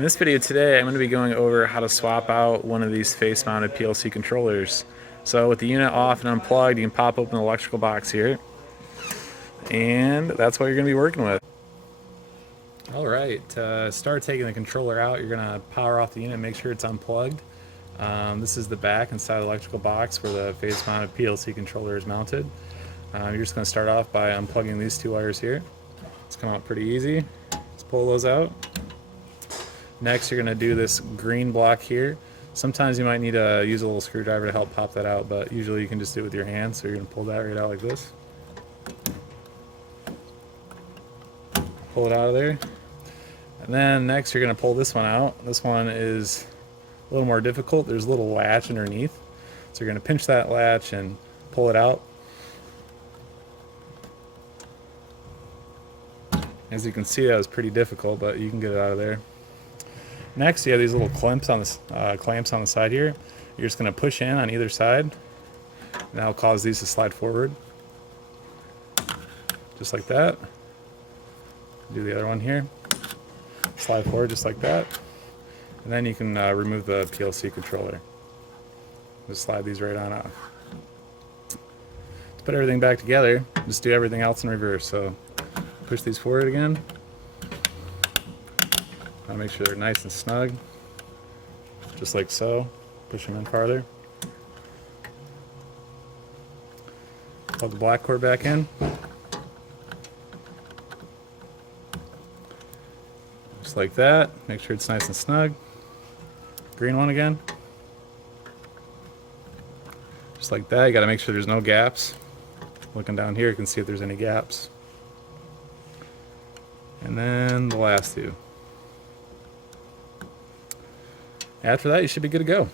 In this video today, I'm going to be going over how to swap out one of these face-mounted PLC controllers. So with the unit off and unplugged, you can pop open the electrical box here, and that's what you're going to be working with. Alright, to start taking the controller out, you're going to power off the unit and make sure it's unplugged. This is the back inside the electrical box where the face-mounted PLC controller is mounted. You're just going to start off by unplugging these two wires here. It's come out pretty easy. Just pull those out. Next, you're going to do this green block here. Sometimes you might need to use a little screwdriver to help pop that out, but usually you can just do it with your hand. So you're going to pull that right out like this. Pull it out of there. And then next you're going to pull this one out. This one is a little more difficult. There's a little latch underneath. So you're going to pinch that latch and pull it out. As you can see, that was pretty difficult, but you can get it out of there. Next, you have these little clamps on the side here. You're just going to push in on either side, and that'll cause these to slide forward, just like that. Do the other one here. Slide forward just like that, and then you can remove the PLC controller. Just slide these right on off. To put everything back together, just do everything else in reverse. So push these forward again. I'll make sure they're nice and snug, just like so. Push them in farther. Plug the black cord back in. Just like that. Make sure it's nice and snug. Green one again. Just like that. You got to make sure there's no gaps. Looking down here, you can see if there's any gaps. And then the last two. After that, you should be good to go.